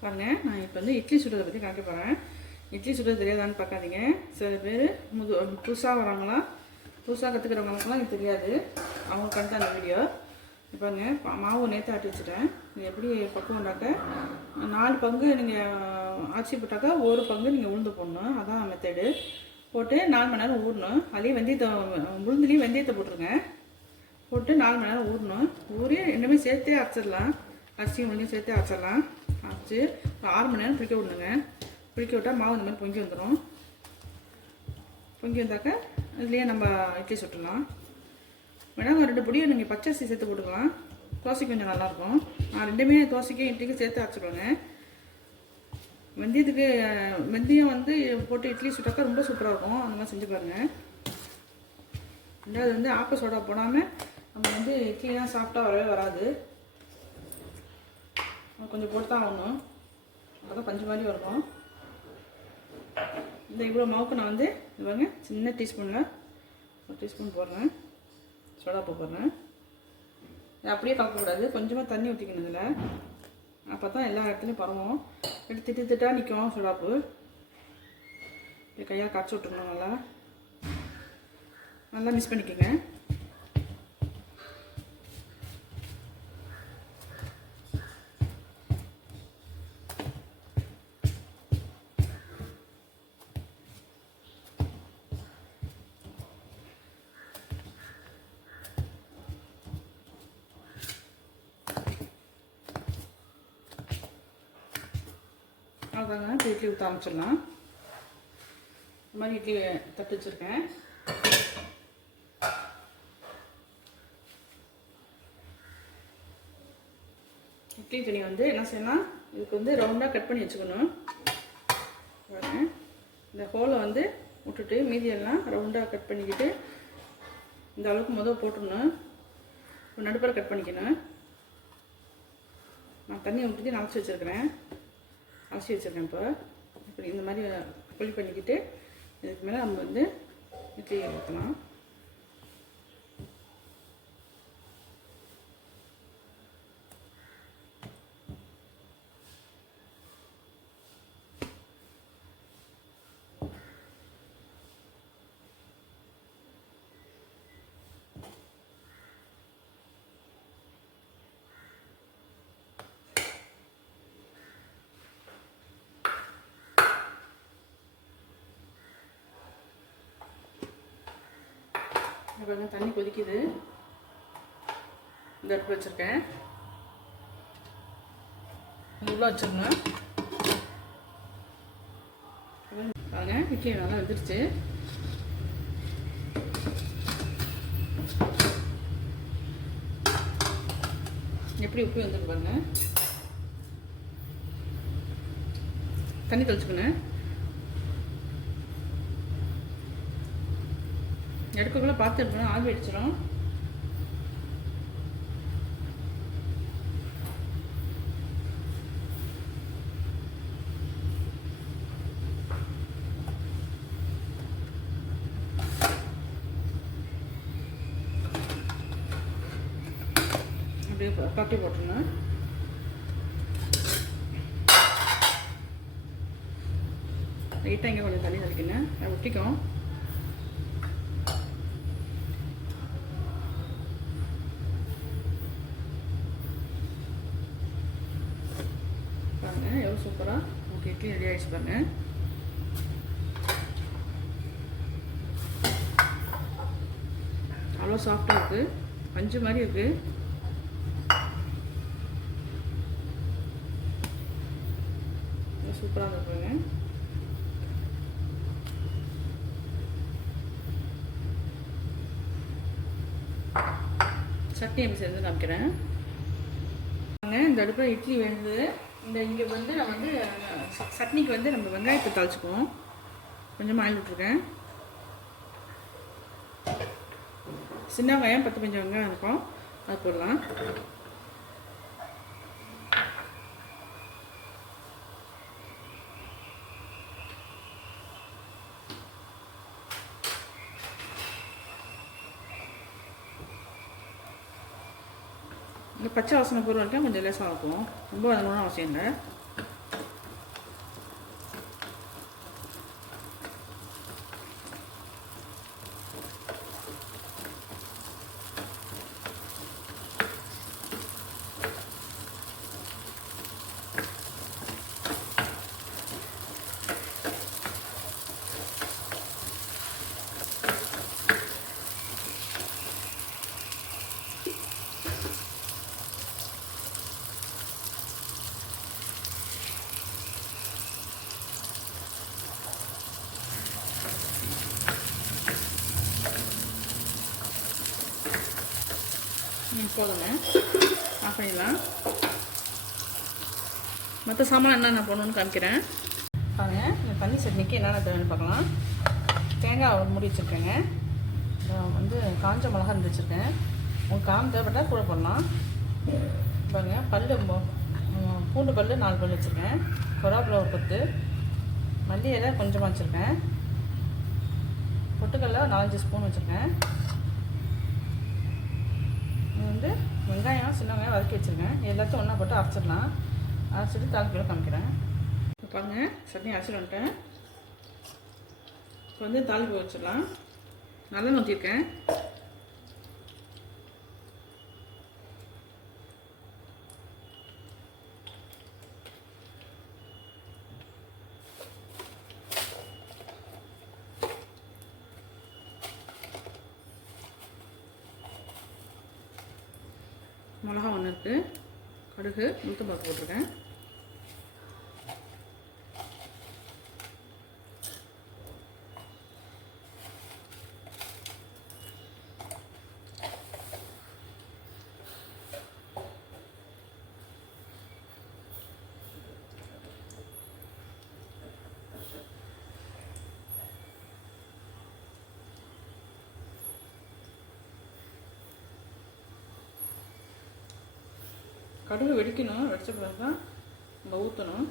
பாருங்கள், நான் இப்போ வந்து இட்லி சுடுறதை பற்றி காட்ட போகிறேன். இட்லி சுடுறது தெரியாதான்னு பார்க்காதீங்க. சில பேர் புதுசாக வராங்களா, புதுசாக கற்றுக்கிறவங்களுக்குலாம் இது தெரியாது. அவங்களுக்கு தான் அந்த வீடியோ. இப்போங்க மாவு நேற்று ஆட்டி வச்சுட்டேன். இது எப்படி பக்குவம் உண்டாக்க 4 பங்கு நீங்கள் அரிசி போட்டாக்கா 1 பங்கு நீங்கள் உளுந்து போடணும். அதான் மெத்தடு. போட்டு 4 மணி நேரம் ஊறணும். அதுலேயே வெந்தயத்தை உளுந்துலேயும் வெந்தயத்தை போட்டுருங்க. போட்டு 4 மணி நேரம் ஊறணும். ஊறி ரெண்டுமே சேர்த்தே அரைச்சிடலாம். அரிசியும் உளுந்தையும் சேர்த்தே அரைச்சிடலாம். அரைச்சி 6 மணி நேரம் பிடிக்க விடணுங்க. பிடிக்க விட்டால் மாவு இந்த மாதிரி பொங்கி வந்துடும். பொங்கி வந்தாக்க இதுலேயே நம்ம இட்லி சுட்டுடலாம். வேணால் 2 பொடியை நீங்கள் பச்சரிசி சேர்த்து போட்டுக்கலாம். தோசைக்கு கொஞ்சம் நல்லாயிருக்கும். நான் ரெண்டுமே தோசைக்கும் இட்லிக்கும் சேர்த்து அரைச்சிடுவேங்க. வெந்தயம் வந்து போட்டு இட்லி சுட்டாக்கா ரொம்ப சூப்பராக இருக்கும். அந்த மாதிரி செஞ்சு பாருங்கள். ரெண்டாவது வந்து ஆப்ப சோடா போடாமல் நம்ம வந்து இட்லிலாம் சாஃப்டாக வரவே வராது. கொஞ்சம் போட்டு தான் ஆகணும். அப்போ தான் பஞ்சு மாதிரி இருக்கும். இந்த இவ்வளோ மாவுக்கு நான் வந்து இவங்க சின்ன டீஸ்பூனில் 1 டீஸ்பூன் போடுறேன். சோடா போடுறேன். அப்படியே கலக்கக்கூடாது. கொஞ்சமாக தண்ணி ஊற்றிக்கணும் இதில். அப்போ தான் எல்லா இடத்துலையும் பரவும். திட்டு திட்டாக நிற்கும் சோடாப்பு. இப்படி கையாக கரைச்சி விட்டுக்கணும். நல்லா மிக்ஸ் பண்ணிக்கோங்க. அதாங்க இப்போ இட்லி ஊற்ற ஆரம்பிச்சிடலாம். இந்த மாதிரி இட்லி தட்டு வச்சுருக்கேன். இட்லி துணி வந்து என்ன செய்யணும், இதுக்கு வந்து ரவுண்டாக கட் பண்ணி வச்சுக்கணும். இந்த ஹோலை வந்து விட்டுட்டு மீதியெல்லாம் ரவுண்டாக கட் பண்ணிக்கிட்டு இந்த அளவுக்கு முதல் போட்டுடணும். நடுப்பில் கட் பண்ணிக்கணும். நான் தண்ணியை ஊற்றி அரைச்சி வச்சுருக்கிறேன். அரைச்சி வச்சுருக்கேன். இப்போ இப்படி இந்த மாதிரி புளி பண்ணிக்கிட்டு இதுக்கு மேலே நம்ம வந்து இட்லி ஊற்றலாம். பாருங்க, தண்ணி கொதிக்குது. இந்த அடுப்பு வச்சுருக்கேன். உள்ளே வச்சிடணும். பாருங்க, இட்லி நல்லா வெந்துருச்சு. எப்படி உப்பு வந்துருக்கு பாருங்க. தண்ணி தெளிச்சுக்கணும். எடுக்கக்குள்ளே பார்த்து இருக்கணும். ஆவி அடிச்சிடும். அப்படியே கட்டி போட்டுருணும். லைட்டாக இங்கே கொஞ்சம் தண்ணி தெளிக்கணும். ஒட்டிக்கும். பாருங்கள் எவ்வளோ சூப்பராக ஓகே இட்லி ரெடி ஆகிடுச்சு. பாருங்கள், அவ்வளோ சாஃப்டாக இருக்குது. பஞ்சு மாதிரி இருக்குது. சூப்பராக இருக்குங்க. சட்னி எப்படி செஞ்சு காமிக்கிறேன். இந்த அடுப்பில் இட்லி வேணுது. இங்கே வந்து நான் வந்து சட்னிக்கு வந்து நம்ம வெங்காயத்தை தாளிச்சுக்குவோம். கொஞ்சமாக ஆயில் விட்டுருக்கேன். சின்ன வெங்காயம் 10-15 வெங்காயம் இருக்கும். அது போடலாம். இந்த பச்சை வாசனை பொருள் வரைக்கும் கொஞ்சம் லேசாக இருக்கும். ரொம்ப வதங்கணும்னு அவசியம் இல்லை. போதுங்க, ஆஃப் பண்ணிடலாம். மற்ற சாமான் என்னென்ன போடணுன்னு காமிக்கிறேன் பாருங்கள். இந்த பன்னீர் சட்னிக்கு என்னென்ன தேவைன்னு பார்க்கலாம். தேங்காய் ஒரு மூடி வச்சுருக்கேங்க. வந்து காஞ்ச மிளகா இருந்து வச்சுருக்கேன். உங்களுக்கு காரம் தேவைப்பட்டால் கூட போடலாம். பாருங்கள், பூண்டு பல் 4 பல் வச்சுருக்கேன். கருவேப்பிலை ஒரு 10, மல்லி இலை கொஞ்சமாக வச்சுருக்கேன். பொட்டுக்கடலை 4-5 ஸ்பூன் வச்சுருக்கேன். இது வந்து வெங்காயம் சின்ன வெங்காயம் வதக்கி வச்சுருக்கேன். எல்லாத்தையும் ஒன்றா போட்டு அரைச்சிடலாம். அரைச்சிட்டு தாளிப்பில் காமிக்கிறேன். இப்போ பாருங்கள், சட்னி அரைச்சிட்டு வந்துட்டேன். இப்போ வந்து தாளிப்பு வச்சிடலாம். நல்லெண்ணெய் ஊற்றிருக்கேன். மிளகா 1 இருக்குது. கடுகு உளுத்தம் பருப்பு போட்டிருக்கேன். கடுகு வெடிக்கணும். வெடிச்ச பிறகு தான் நம்ம ஊற்றணும்.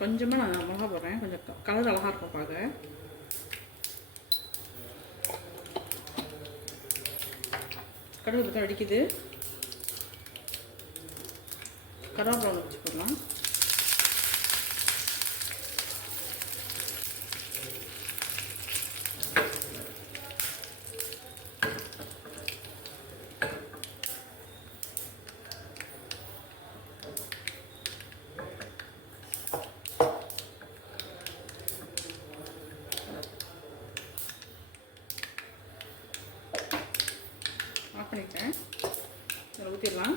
கொஞ்சமாக நான் மிளகா போடுறேன். கொஞ்சம் கலர் அழகாக இருக்கும் பார்க்க. கடுகு பற்றி அடிக்குது. கருவேப்பிலை வச்சு போடலாம். ஆஃப் பண்ணிட்டேன். இதில் ஊற்றிடலாம்.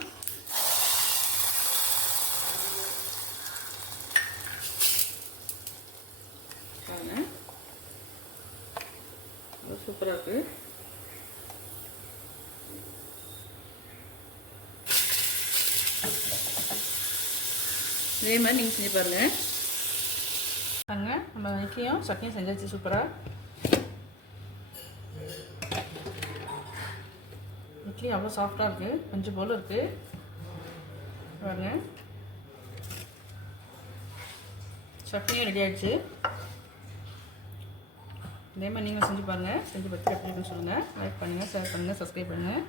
பாருங்கள், அது சூப்பராக இருக்குது. இதே மாதிரி நீங்கள் செஞ்சு பாருங்கள். பாருங்கள், நம்ம இட்லியும் சட்னியும் செஞ்சாச்சு சூப்பராக. இட்லி அவ்வளோ சாஃப்டாக இருக்குது. கொஞ்சம் போல் இருக்குது பாருங்க. சட்னியும் ரெடி ஆகிடுச்சு. இதே மாதிரி நீங்களும் செஞ்சு பாருங்கள். செஞ்சு பார்த்து எப்படி இருக்குன்னு சொல்லுங்கள். லைக் பண்ணுங்கள், ஷேர் பண்ணுங்கள், சப்ஸ்கிரைப் பண்ணுங்கள்.